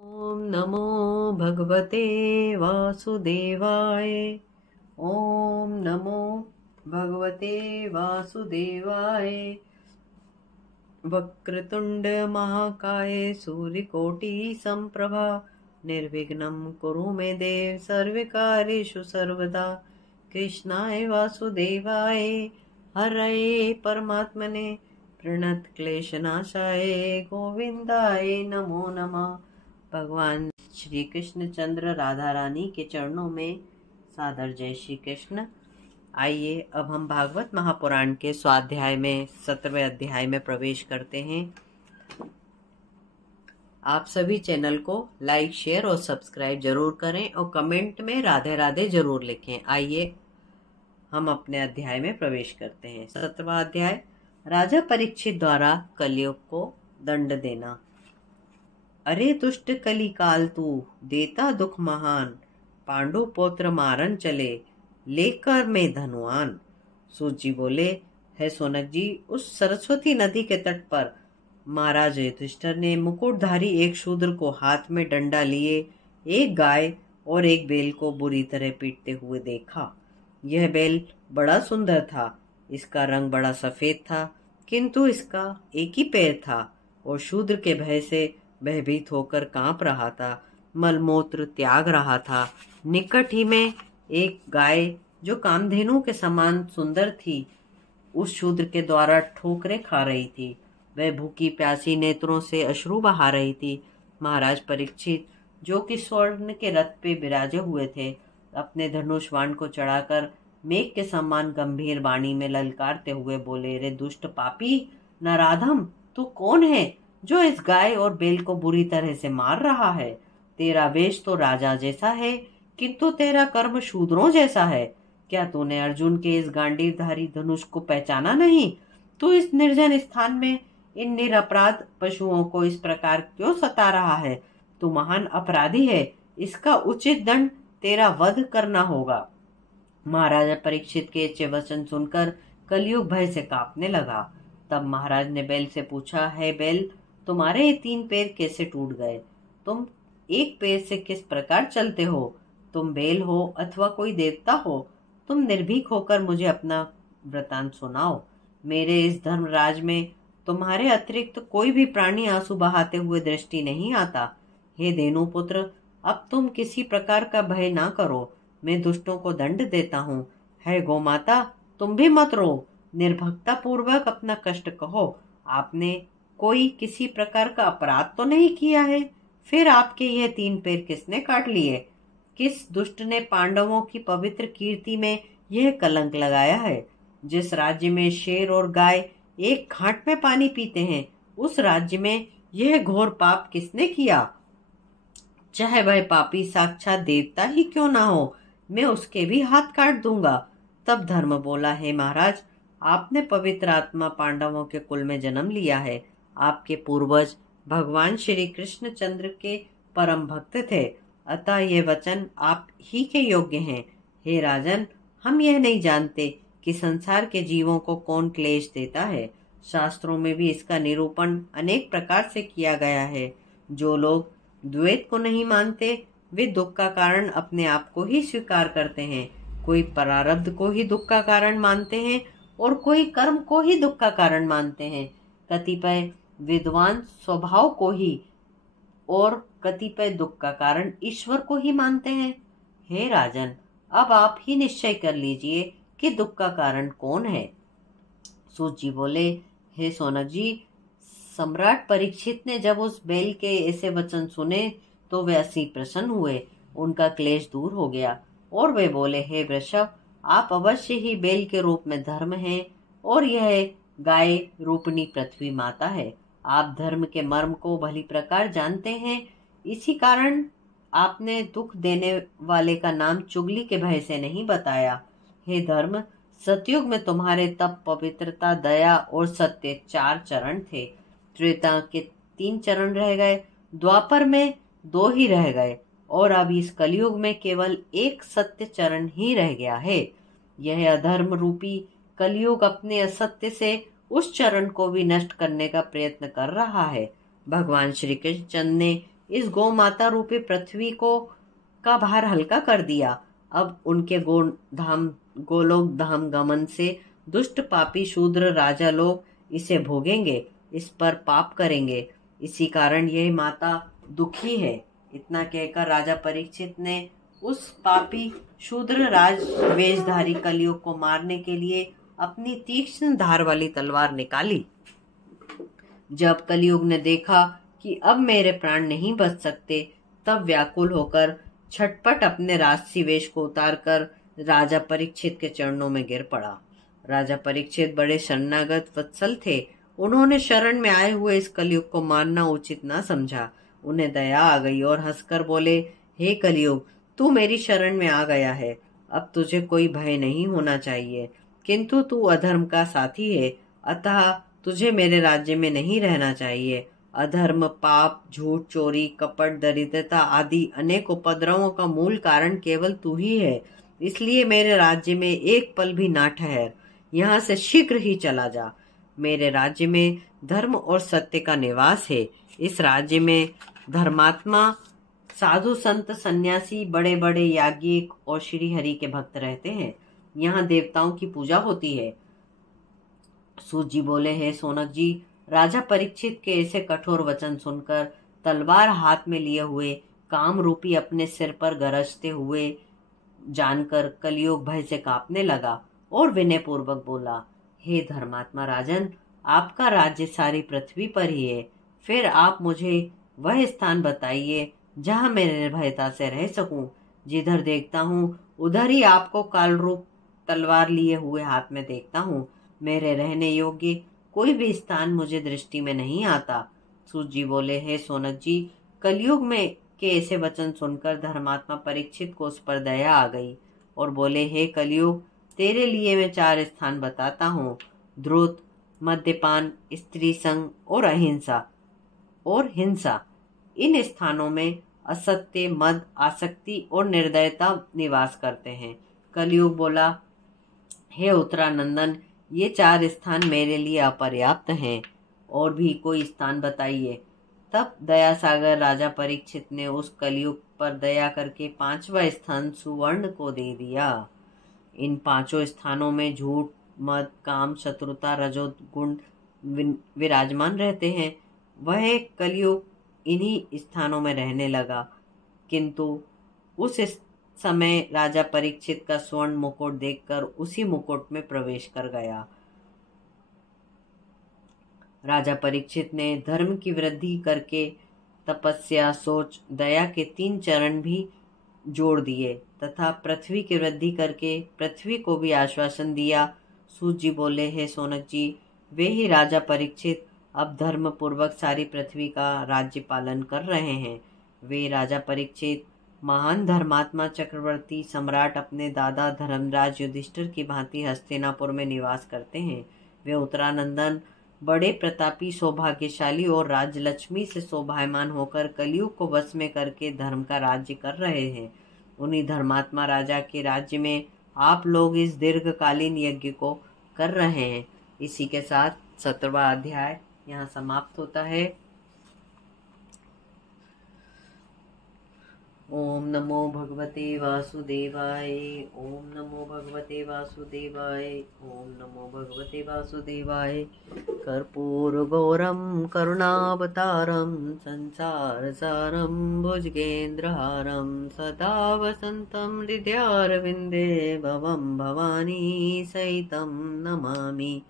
ओम नमो भगवते वासुदेवाय। ओम नमो भगवते वासुदेवाय। वक्रतुंड महाकाय सूर्यकोटि संप्रभा निर्विघ्नं कुरु मे देव सर्वकार्येषु सर्वदा। कृष्णाय वासुदेवाय हरये परमात्मने प्रणत क्लेशनाशाय गोविंदाय नमो नमः। भगवान श्री कृष्ण चंद्र राधा रानी के चरणों में सादर जय श्री कृष्ण। आइए अब हम भागवत महापुराण के स्वाध्याय में 17वें अध्याय में प्रवेश करते हैं। आप सभी चैनल को लाइक शेयर और सब्सक्राइब जरूर करें और कमेंट में राधे राधे जरूर लिखें। आइए हम अपने अध्याय में प्रवेश करते हैं। 17वां अध्याय, राजा परीक्षित द्वारा कलयुग को दंड देना। अरे दुष्ट कली काल तू देता दुख महान, पांडु पुत्र मारन चले लेकर में धनुआन। सूत जी बोले, है सोनक जी, उस सरस्वती नदी के तट पर महाराज युधिष्ठिर ने मुकुटधारी एक शूद्र को हाथ में डंडा लिए एक गाय और एक बैल को बुरी तरह पीटते हुए देखा। यह बैल बड़ा सुंदर था, इसका रंग बड़ा सफेद था, किंतु इसका एक ही पैर था और शूद्र के भय से भयभीत होकर कांप रहा था, मलमूत्र त्याग रहा था। निकट ही में एक गाय जो कामधेनु के समान सुंदर थी, उस शूद्र के द्वारा ठोकरें खा रही थी। वह भूखी प्यासी नेत्रों से अश्रु बहा रही थी। महाराज परीक्षित, जो कि स्वर्ण के रथ पे विराजे हुए थे, अपने धनुष बाण को चढ़ाकर मेघ के समान गंभीर वाणी में ललकारते हुए बोले, रे दुष्ट पापी नराधम, तू कौन है जो इस गाय और बैल को बुरी तरह से मार रहा है? तेरा वेश तो राजा जैसा है, किंतु तेरा कर्म शूद्रों जैसा है। क्या तूने अर्जुन के इस गांडीवधारी धनुष को पहचाना नहीं? तू इस निर्जन स्थान में इन निरपराध पशुओं को इस प्रकार क्यों सता रहा है? तू महान अपराधी है, इसका उचित दंड तेरा वध करना होगा। महाराजा परीक्षित के अच्छे वचन सुनकर कलयुग भय से कांपने लगा। तब महाराज ने बैल से पूछा, है बैल, तुम्हारे ये 3 पैर कैसे टूट गए? तुम एक पैर से किस प्रकार चलते हो? तुम बैल हो अथवा कोई देवता हो? तुम निर्भीक होकर मुझे अपना वृतांत सुनाओ। मेरे इस धर्मराज में तुम्हारे अतिरिक्त कोई भी प्राणी आंसू बहाते हुए दृष्टि नहीं आता। हे धेनुपुत्र, अब तुम किसी प्रकार का भय ना करो, मैं दुष्टों को दंड देता हूँ। है गोमाता, तुम भी मत रो, निर्भक्ता पूर्वक अपना कष्ट कहो। आपने कोई किसी प्रकार का अपराध तो नहीं किया है, फिर आपके यह 3 पैर किसने काट लिए? किस दुष्ट ने पांडवों की पवित्र कीर्ति में यह कलंक लगाया है? जिस राज्य में शेर और गाय एक घाट में पानी पीते हैं, उस राज्य में यह घोर पाप किसने किया? चाहे वह पापी साक्षात देवता ही क्यों ना हो, मैं उसके भी हाथ काट दूंगा। तब धर्म बोला, है महाराज, आपने पवित्र आत्मा पांडवों के कुल में जन्म लिया है। आपके पूर्वज भगवान श्री कृष्ण चंद्र के परम भक्त थे, अतः ये वचन आप ही के योग्य हैं। हे राजन, हम यह नहीं जानते कि संसार के जीवों को कौन क्लेश देता है। शास्त्रों में भी इसका निरूपण अनेक प्रकार से किया गया है। जो लोग द्वैत को नहीं मानते, वे दुख का कारण अपने आप को ही स्वीकार करते हैं। कोई प्रारब्ध को ही दुख का कारण मानते हैं और कोई कर्म को ही दुख का कारण मानते हैं। कतिपय विद्वान स्वभाव को ही और कतिपय दुख का कारण ईश्वर को ही मानते हैं। हे राजन, अब आप ही निश्चय कर लीजिए कि दुख का कारण कौन है। सूत जी बोले, हे सोनक जी, सम्राट परीक्षित ने जब उस बैल के ऐसे वचन सुने तो वे अति प्रसन्न हुए, उनका क्लेश दूर हो गया और वे बोले, हे वृषभ, आप अवश्य ही बैल के रूप में धर्म हैं और यह गाय रूपणी पृथ्वी माता है। आप धर्म के मर्म को भली प्रकार जानते हैं, इसी कारण आपने दुख देने वाले का नाम चुगली के भय से नहीं बताया। हे धर्म, सतयुग में तुम्हारे तप, पवित्रता, दया और सत्य 4 चरण थे। त्रेता के 3 चरण रह गए, द्वापर में 2 ही रह गए और अब इस कलयुग में केवल एक सत्य चरण ही रह गया है। यह अधर्म रूपी कलयुग अपने असत्य से उस चरण को भी नष्ट करने का प्रयत्न कर रहा है। भगवान श्री कृष्ण ने इस गौ माता रूपी पृथ्वी को का भार हल्का कर दिया। अब उनके गोलोक धाम गमन से दुष्ट पापी शूद्र राजा लोग इसे भोगेंगे, इस पर पाप करेंगे। इसी कारण यह माता दुखी है। इतना कहकर राजा परीक्षित ने उस पापी शूद्र राज वेशधारी कलयुग को मारने के लिए अपनी तीक्ष्ण धार वाली तलवार निकाली। जब कलयुग ने देखा कि अब मेरे प्राण नहीं बच सकते, तब व्याकुल होकर छटपट अपने राजसी वेश को उतारकर राजा परीक्षित के चरणों में गिर पड़ा। राजा परीक्षित बड़े शरणागत वत्सल थे। उन्होंने शरण में आए हुए इस कलयुग को मारना उचित न समझा। उन्हें दया आ गई और हंसकर बोले, हे कलयुग, तू मेरी शरण में आ गया है, अब तुझे कोई भय नहीं होना चाहिए। किंतु तू अधर्म का साथी है, अतः तुझे मेरे राज्य में नहीं रहना चाहिए। अधर्म, पाप, झूठ, चोरी, कपट, दरिद्रता आदि अनेक उपद्रवों का मूल कारण केवल तू ही है। इसलिए मेरे राज्य में एक पल भी ना ठहर, यहाँ से शीघ्र ही चला जा। मेरे राज्य में धर्म और सत्य का निवास है। इस राज्य में धर्मात्मा, साधु, संत, सन्यासी, बड़े बड़े याज्ञिक और श्री हरि के भक्त रहते हैं। यहाँ देवताओं की पूजा होती है। सूत जी बोले, हे सोनक जी, राजा परीक्षित के ऐसे कठोर वचन सुनकर तलवार हाथ में लिए हुए काम रूपी अपने सिर पर गरजते हुए जानकर कलयुग भय से कांपने लगा और विनय पूर्वक बोला, हे धर्मात्मा राजन, आपका राज्य सारी पृथ्वी पर ही है। फिर आप मुझे वह स्थान बताइए जहाँ मैं निर्भयता से रह सकूं। जिधर देखता हूँ उधर ही आपको काल रूप तलवार लिए हुए हाथ में देखता हूँ। मेरे रहने योग्य कोई भी स्थान मुझे दृष्टि में नहीं आता। सूत जी बोले, हे सोनक जी, कलयुग में के ऐसे वचन सुनकर धर्मात्मा परीक्षित को उस पर दया आ गई और बोले, हे कलयुग, तेरे लिए मैं 4 स्थान बताता हूँ। द्रुत, मद्यपान, स्त्री संग और अहिंसा और हिंसा। इन स्थानों में असत्य, मद, आसक्ति और निर्दयता निवास करते हैं। कलयुग बोला, हे उत्तरानंदन, ये 4 स्थान मेरे लिए अपर्याप्त हैं, और भी कोई स्थान बताइए। तब दया सागर राजा परीक्षित ने उस कलयुग पर दया करके 5वां स्थान सुवर्ण को दे दिया। इन 5 स्थानों में झूठ, मद, काम, शत्रुता, रजोगुण विराजमान रहते हैं। वह कलयुग इन्हीं स्थानों में रहने लगा। किंतु उस समय राजा परीक्षित का स्वर्ण मुकुट देखकर उसी मुकुट में प्रवेश कर गया। राजा परीक्षित ने धर्म की वृद्धि करके तपस्या, सोच, दया के 3 चरण भी जोड़ दिए तथा पृथ्वी की वृद्धि करके पृथ्वी को भी आश्वासन दिया। सूत जी बोले, हे सोनक जी, वे ही राजा परीक्षित अब धर्म पूर्वक सारी पृथ्वी का राज्य पालन कर रहे हैं। वे राजा परीक्षित महान धर्मात्मा चक्रवर्ती सम्राट अपने दादा धर्मराज युधिष्ठिर की भांति हस्तिनापुर में निवास करते हैं। वे उत्तरानंदन बड़े प्रतापी, सौभाग्यशाली और राजलक्ष्मी से शोभायमान होकर कलयुग को वश में करके धर्म का राज्य कर रहे हैं। उन्हीं धर्मात्मा राजा के राज्य में आप लोग इस दीर्घकालीन यज्ञ को कर रहे हैं। इसी के साथ 17वां अध्याय यहाँ समाप्त होता है। ओम नमो भगवते वासुदेवाय। ओम नमो भगवते वासुदेवाय। ओम नमो भगवते वासुदेवाय। कर्पूरगौरं करुणावतारं संसारसारं भुजगेन्द्रहारं सदा वसन्तं हृदयारविन्दे भवं भवानी सहितं नमामि।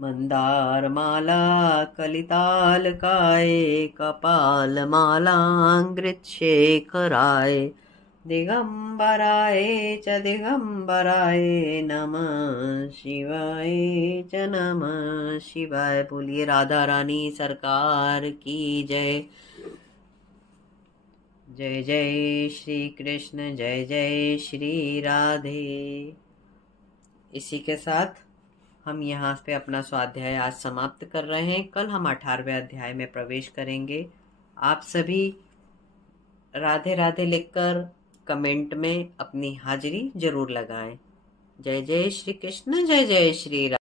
मंदारमाला कलितालकाय कपालमालांग्रितशेखराय दिगंबराय च दिगंबराय नमः शिवाय च नमः शिवाय। बोलिए राधा रानी सरकार की जय। जय जय श्री कृष्ण, जय जय श्री राधे। इसी के साथ हम यहाँ पे अपना स्वाध्याय आज समाप्त कर रहे हैं। कल हम 18वें अध्याय में प्रवेश करेंगे। आप सभी राधे राधे लिखकर कमेंट में अपनी हाजिरी जरूर लगाएं। जय जय श्री कृष्ण, जय जय श्री राधे।